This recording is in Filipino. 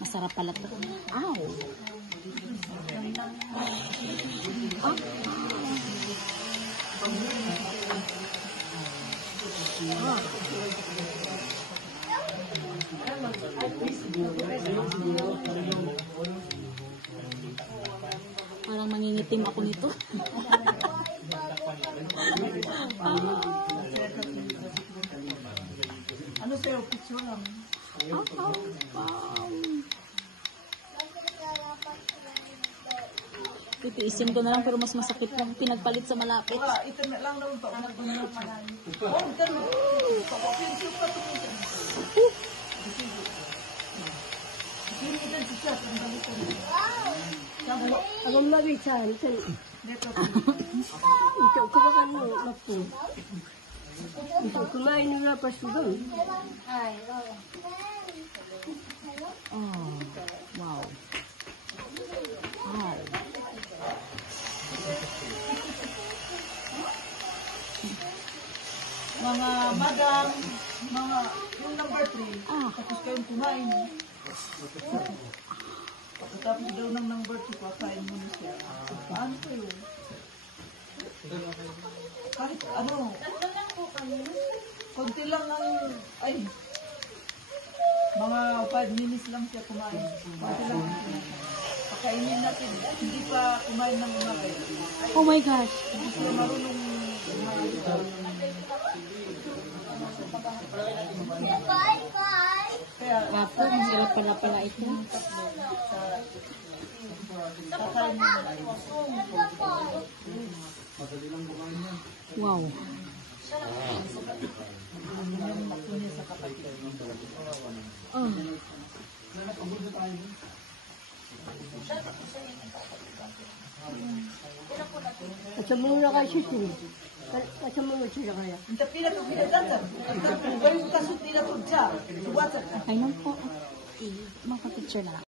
Masarap pala ito. Ow! Oh. Parang mangingitim ako nito. Ano sa'yo? Picture lang. Titiisin ko na lang pero mas masakit yung pinagpalit sa malapit. Wala, ito na lang naman pa. Oh, ito na. Pagpapinsin pa ito. Pinitan si Chef. Ang mabisan, ito kumakan mo, mapo. Ito kumain nila pa sudan. Oh, wow. Wow. Mga madam, mga yung number 3, tapos kayong kumain. Tapos daw ng number 2, pakain mo na siya. Paano kayo? Kahit ano, konti lang ang, ay, mga 5 minutes lang siya kumain. Konti lang siya. Pakainin natin. Hindi pa kumain ng umaray. Oh my gosh. Hindi sila marunong kaya Wapo, masarap pala ito. Wow. Oh. Kasamuna ka siya. Kasamuna siya kaya. Tapi na ito pinagdandan. Pero yung kasot nila ito dyan. Ay, nang po. Maka-picture na lang.